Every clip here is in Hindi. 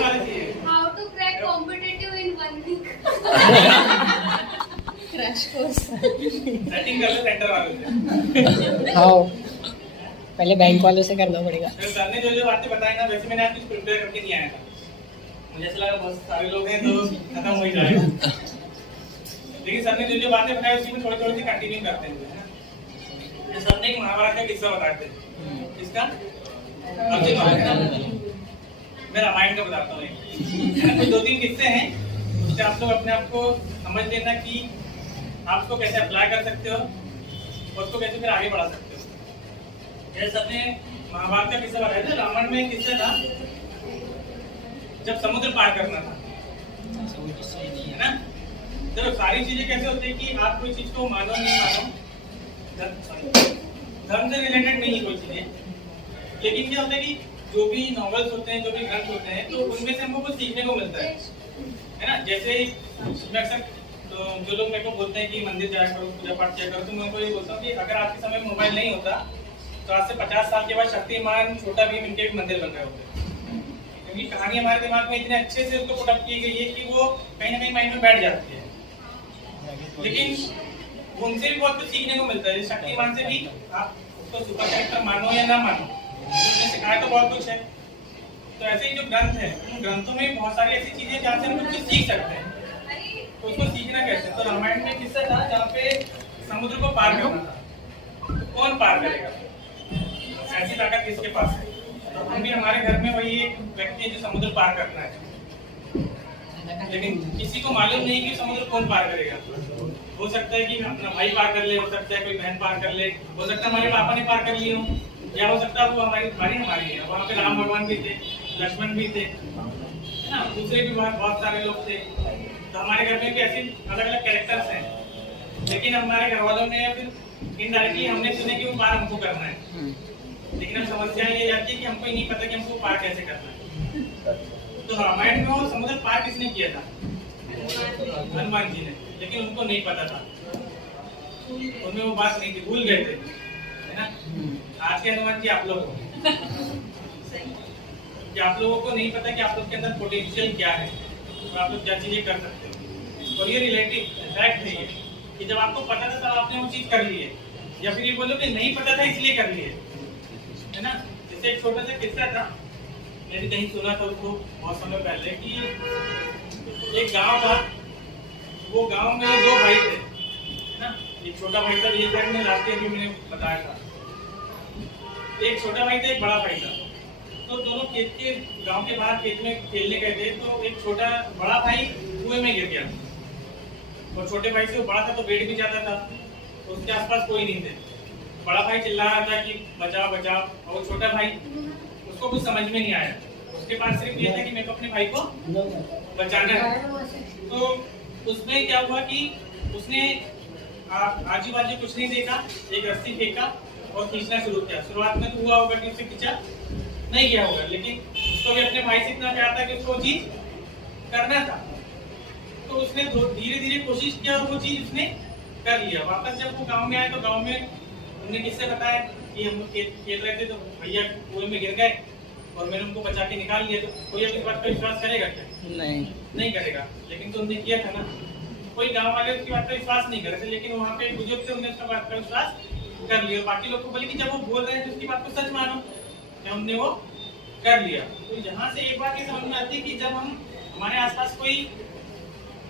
वाले चाहिए। How to crack competitive in 1 week. Crash course. Setting कर ले सेंटर वाले से। हाँ, पहले बैंक वालों से करना पड़ेगा। तो सर ने जो बातें बताई ना, वैसे मैंने आज कुछ प्रिपेयर करके नहीं आया था। मुझे ऐसा लगा बहुत सारे लोग हैं तो खत्म हो ही जाएगा, लेकिन सर ने जो बातें बताई उसी में थोड़ी थोड़ी सी कंटिन्यू करते हैं। ये सर ने एक महाभारत का किस्सा बताया थे। किसका? अर्जुन महाभारत। मैं रामायण का बताता हूँ। कुछ 2-3 किस्से हैं, उससे आप लोग अपने आप को समझ लेना कि आप उसको कैसे अप्लाई कर सकते हो और उसको कैसे फिर आगे बढ़ा सकते हो। जैसे सर ने महाभारत का किस्सा बताया था। रामायण में एक किस्सा था जब समुद्र पार करना था, है ना। चलो सारी चीजें कैसे होती है कि आप कोई चीज को मानो नहीं मानो, धर्म से रिलेटेड नहीं कोई चीजें, लेकिन क्या होता है कि जो भी नॉवेल्स होते हैं, जो भी ग्रंथ होते हैं, तो उनमें से हमको कुछ सीखने को मिलता है ना। जैसे मैं अक्सर तो जो लोग मेरे को बोलते हैं कि मंदिर जाया करो, पूजा पाठ किया करो, तो मैं उनको ये बोलता हूँ कि अगर आज के समय में मोबाइल नहीं होता तो आज से 50 साल के बाद शक्तिमान, छोटा भीम इनके एक मंदिर बन रहे होते, क्योंकि कहानी हमारे दिमाग में इतने अच्छे से उसको पुट अप की गई है कि वो कहीं ना कहीं माइंड में बैठ जाती है। लेकिन उनसे भी बहुत कुछ सीखने को मिलता है। शक्तिमान से भी आप उसको सुपर कैरेक्टर मानो या ना मानो, उसने सिखाया तो बहुत कुछ है। तो ऐसे ही जो ग्रंथ है, उन ग्रंथों में बहुत सारी ऐसी चीजें जहाँ से हम कुछ सीख सकते हैं। तो उसको सीखना कैसे? तो रामायण में किस्सा था जहाँ पे समुद्र को पार करना था। तो कौन पार करेगा? ऐसी ताकत किसके पास है? तो हम भी हमारे घर में वही एक व्यक्ति है जो समुद्र पार करना है, लेकिन किसी को मालूम नहीं कि समुद्र कौन पार करेगा। हो सकता है कि अपना भाई पार कर ले, हो सकता है कोई बहन पार कर ले, हो सकता है हमारे पापा ने पार कर लिए हो, या हो सकता है वो हमारी है। वहाँ पे राम भगवान भी थे, लक्ष्मण भी थे, है ना, दूसरे भी बहुत सारे लोग थे। तो हमारे घर में भी ऐसे अलग अलग कैरेक्टर्स हैं, लेकिन हमारे घर वालों ने या फिर इनडायरेक्टली हमने सुने कि वो पार हमको करना है। लेकिन अब समस्या ये आती है कि हमको ही नहीं पता कि हमको पार कैसे करना है। तो रामायण में वो समुद्र पार किसने किया था? हनुमान जी ने, लेकिन उनको नहीं पता था, उनमें वो बात नहीं थी, भूल गए थे, है ना। आज के हनुमान जी आप लोग हो, कि आप लोगों को नहीं पता कि आप लोग के अंदर पोटेंशियल क्या है और आप लोग क्या चीजें कर सकते हो। और ये रिलेटिव फैक्ट है कि जब आपको पता था तब आपने वो चीज कर ली है, या फिर ये बोलो कि नहीं पता था इसलिए कर लिए, है ना। जैसे एक छोटा सा किस्सा था, मैंने कहीं सुना था उसको बहुत समय पहले, कि एक गांव था, वो गांव में 2 भाई थे, है ना। एक छोटा भाई था, ये मैंने लास्ट ईयर भी मैंने बताया था। एक छोटा भाई था, एक बड़ा भाई था। तो दोनों खेत के गांव के बाहर खेत में खेलने गए थे। तो एक बड़ा भाई कुएं में गिर गया, और छोटे भाई से वो बड़ा था तो बैठ भी जाता था, तो उसके आसपास कोई नहीं थे। बड़ा भाई चिल्ला रहा था कि बचाओ बचाओ, और छोटा भाई, उसको कुछ समझ में नहीं आया, उसके पास सिर्फ ये था कि मेरे को अपने भाई को बचाना है। तो उसमें क्या हुआ कि उसने आजू बाजू कुछ नहीं देखा, एक रस्सी फेंका और खींचना शुरू किया। शुरुआत में तो हुआ होगा कि उससे खींचा नहीं गया होगा, लेकिन उसको भी अपने भाई से इतना प्यार था कि उसको चीज करना था। तो उसने धीरे धीरे कोशिश किया और वो चीज उसने कर लिया। वापस जब वो गांव में आए तो गांव में उन्होंने किससे बताया कि हम लोग खेल रहे थे तो भैया कुएं में गिर गए और मैंने उनको बचा के निकाल लिया। तो कोई इस बात पर विश्वास करेगा क्या? नहीं करेगा। लेकिन तो उन्होंने किया था ना। कोई गांव वाले उसकी बात पर विश्वास नहीं कर रहे थे, लेकिन वहाँ पे बुजुर्ग थे, उन्होंने उसका बात पर विश्वास कर लिया। बाकी लोग को बोले कि जब वो बोल रहे हैं तो उसकी बात को सच मानो, हमने वो कर लिया। तो यहाँ से एक बात ये समझ में आती है कि जब हम हमारे आसपास कोई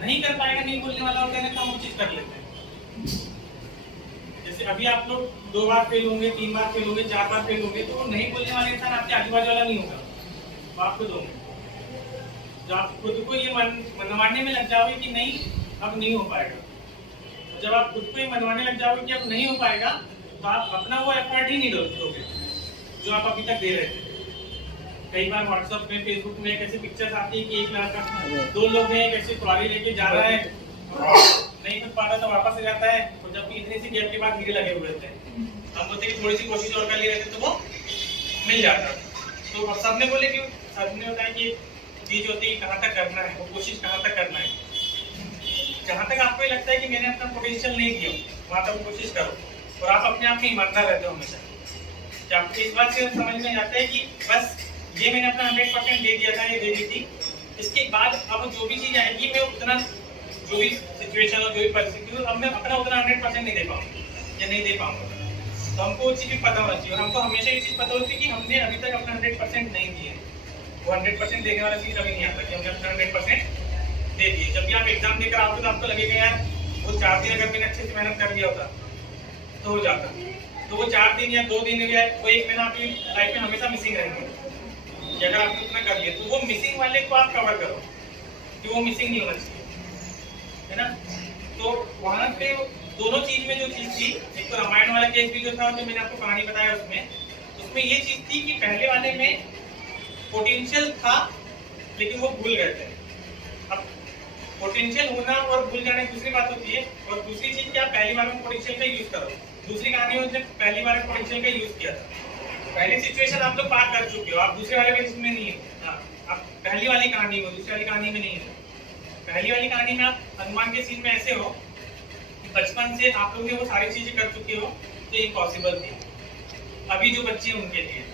नहीं कर पाएगा, नहीं बोलने वाला होता है, तो हम वो चीज कर लेते हैं। जैसे अभी आप लोग 2 बार फेल होंगे, 3 बार फेल होंगे, 4 बार फेल होंगे, तो नहीं बोलने वाले इंसान आपके आजू बाजू वाला नहीं होगा, वो आप खुद होंगे। जब आप खुद को ये मनवाने में लग जाओगे कि नहीं अब नहीं हो पाएगा, जब आप खुद को ये मनवाने लग जाओगे कि अब नहीं हो पाएगा, तो आप अपना वो एफर्ट ही नहीं दोगे जो आप अभी तक दे रहे थे। कई बार व्हाट्सएप में, फेसबुक में एक ऐसी पिक्चर्स आती है कि एक लड़का 2 लोग हैं, एक ऐसी ट्रॉली लेके जा रहा है, नहीं कर पाता तो वापस आ जाता है, और जब इतनी सी गैप के बाद हीरे लगे हुए थे, हम बोलते कि थोड़ी सी कोशिश और कर लिए रहते तो वो मिल जाता। तो सबने बोले कि सबने बताया कि चीज होती है कहाँ तक करना है, वो कोशिश कहाँ तक करना है। जहाँ तक आपको लगता है कि मैंने अपना पोटेंशियल नहीं दिया, वहाँ तक कोशिश करो, और आप अपने आप में ईमानदार रहते हो हमेशा। आपको इस बात से समझ में आता है कि बस ये मैंने अपना 100% दे दिया था, ये दे दी थी, इसके बाद अब जो भी चीज आएगी मैं उतना, जो भी सिचुएशन और जो भी परिस्थिति हो, अब मैं अपना उतना 100% नहीं दे पाऊंगा या नहीं दे पाऊंगा। तो हमको वो चीज भी पता होना चाहिए, और हमको हमेशा ये चीज पता होती है कि हमने अभी तक अपना 100% नहीं दिए। वो 100% देने वाला चीज कभी नहीं आता कि हमने अपना 100% दे दिए। जब भी आप एग्जाम देकर आओगे तो आपको लगेगा यार वो 4 दिन अगर मैंने अच्छे से मेहनत कर लिया होता तो हो जाता। तो वो 4 दिन या 2 दिन या वो 1 महीना आपकी लाइफ में हमेशा मिसिंग रहेंगे कि अगर आपने उतना कर लिया। तो वो मिसिंग वाले को आप कवर करो कि वो मिसिंग नहीं होना चाहिए, है ना। तो वहां पे दोनों चीज में जो चीज थी, एक तो रामायण वाला केस भी जो था, जो मैंने आपको कहानी बताया उसमें ये चीज थी कि पहले वाले में पोटेंशियल था लेकिन वो भूल गए थे। अब पोटेंशियल होना और भूल जाना दूसरी बात होती है, और दूसरी चीज क्या, पहली बार में पोटेंशियल का यूज करो। दूसरी कहानी में उसने पहली बार पोटेंशियल का यूज किया था। पहली सिचुएशन आप लोग पार कर चुके हो, आप दूसरे वाले केस में नहीं हो। हाँ, आप पहली वाली कहानी में, दूसरी वाली कहानी में नहीं हो। पहली वाली कहानी में आप हनुमान के सीन में ऐसे हो कि बचपन से आप लोग ने वो सारी चीजें कर चुके हो तो इम्पॉसिबल थी। अभी जो बच्चे हैं उनके लिए,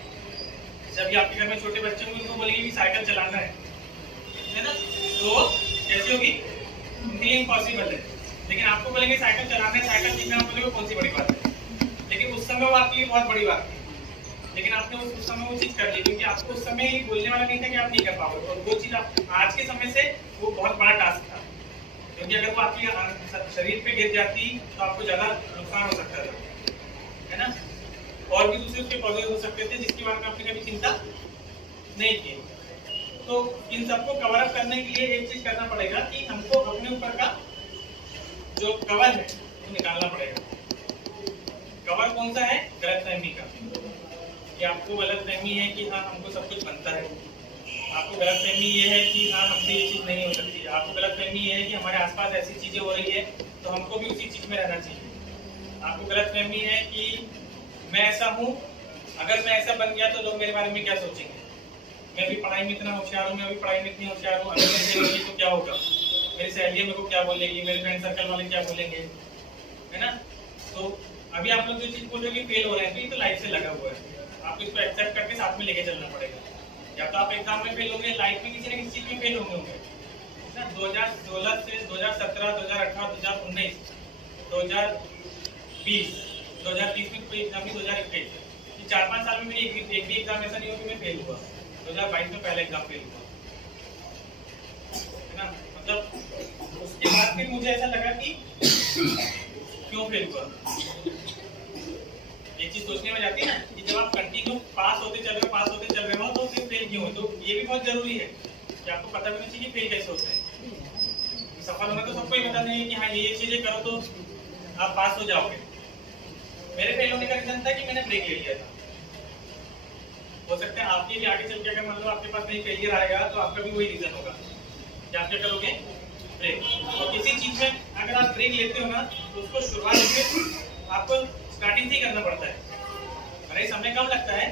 जब आपके घर में छोटे बच्चे होंगे उनको बोलेंगे कि साइकिल चलाना है ना, तो कैसी होगी, उनके लिए इम्पॉसिबल है। लेकिन आपको बोलेंगे साइकिल चलाना है, साइकिल सीखना, बोलेंगे कौन सी बड़ी बात है। लेकिन उस समय वो आपके लिए बहुत बड़ी बात थी, लेकिन आपने उस समय वो चीज कर ली, क्योंकि आपको उस समय ये बोलने वाला नहीं था कि आप नहीं कर पाओगे। और वो चीज आज के समय से वो बहुत बड़ा टास्क था, क्योंकि अगर वो आपके शरीर पे गिर जाती तो आपको ज्यादा नुकसान हो सकता था, है ना। और भी दूसरे उसके कॉजेज हो सकते थे जिसके बारे में आपने कभी चिंता नहीं की। तो इन सबको कवर अप करने के लिए एक चीज करना पड़ेगा कि हमको अपने ऊपर का जो कवर है वो निकालना पड़ेगा। कवर कौन सा है, गलतफहमी का, कि आपको गलतफहमी है कि हाँ हमको सब कुछ बनता है। आपको गलतफहमी ये है कि हाँ हमसे ये चीज नहीं हो सकती। आपको गलतफहमी ये है कि हमारे आसपास ऐसी चीजें हो रही है तो हमको भी उसी चीज में रहना चाहिए। आपको गलतफहमी है कि मैं ऐसा हूँ, अगर मैं ऐसा बन गया तो लोग मेरे बारे में क्या सोचेंगे। मैं भी पढ़ाई में इतना होशियार हूँ, मैं भी पढ़ाई में इतनी होशियार हूँ, अगर मैं फेल हो गई तो क्या होगा, मेरी सहेली मेरे को क्या बोलेगी, मेरे फ्रेंड सर्कल वाले क्या बोलेंगे, है ना। तो अभी आप लोग जो चीज बोल रहे हो कि फेल हो रहे हैं, तो ये तो लाइफ से लगा हुआ है। आपको इसको एक्सेप्ट करके साथ में लेके चलना पड़ेगा। या तो आप एग्जाम में फेल होंगे, लाइफ में किसी न किसी चीज में फेल होंगे ना। 2016 से 2017, 2018, 2019, 2020, 2020 में कोई एग्जाम नहीं, 2021, 4-5 साल में मेरी एक भी एग्जाम ऐसा नहीं हुआ कि मैं फेल हुआ। 2022 में पहला एग्जाम फेल हुआ, है ना। मतलब उसके बाद फिर मुझे ऐसा लगा कि क्यों फेल हुआ। एक चीज सोचने में जाती है ना कि जब आप कंटिन्यू पास होते चल रहे हो तो फिर फेल क्यों हो। तो ये भी बहुत जरूरी है कि आपको पता होना चाहिए फेल कैसे होते हैं। सफल होना तो सबको ही पता नहीं है कि हाँ ये चीजें करो तो आप पास हो जाओगे। मेरे फेल होने का रीजन था कि मैंने ब्रेक ले लिया था। हो सकता है आपके भी आगे चल के अगर मतलब आपके पास नहीं फेलियर आएगा तो आपका भी वही रीजन होगा कि आप क्या करोगे, ब्रेक। तो किसी चीज में अगर आप ब्रेक लेते हो ना तो उसको शुरुआत में आपको स्टार्टिंग से ही करना पड़ता है। भले समय कम लगता है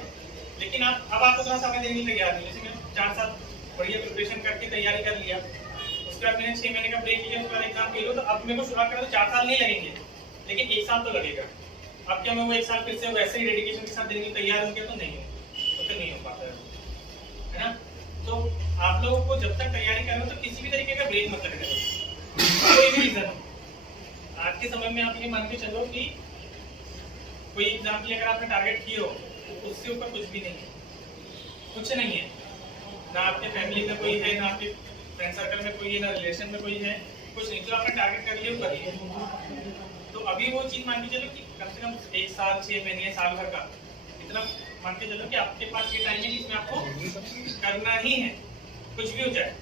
लेकिन अब आप उतना समय देने के लिए तैयार नहीं। जैसे मैं 4 साल बढ़िया प्रिपरेशन करके तैयारी कर लिया, उसके बाद मैंने 6 महीने का ब्रेक लिया, उसके बाद एग्जाम फेल हो, तो अब मेरे को शुरुआत करना तो 4 साल नहीं लगेंगे लेकिन 1 साल तो लगेगा। अब क्या मैं वो 1 साल फिर से वैसे ही डेडिकेशन के साथ देने के लिए तैयार हो गया तो नहीं हो, तो फिर नहीं हो पाता है ना। तो आप लोगों को जब तक तैयारी कर रहे हो तो किसी भी तरीके का ब्रेक मत लगने दो, कोई भी रीजन हो। आज के समय में आप ये मान के चलो कि कोई एग्जाम की अगर आपने टारगेट किए हो तो उससे ऊपर कुछ भी नहीं है, कुछ नहीं है। ना आपके फैमिली में कोई है, ना आपके फ्रेंड सर्कल में कोई है, ना रिलेशन में कोई है, कुछ नहीं। जो आपने टारगेट कर लिया वो करिए। तो अभी वो चीज मान के चलो कि कम से कम 1 साल, 6 महीने, साल भर का इतना मान के चलो कि आपके पास ये टाइम है जिसमें आपको करना ही है, कुछ भी हो जाए।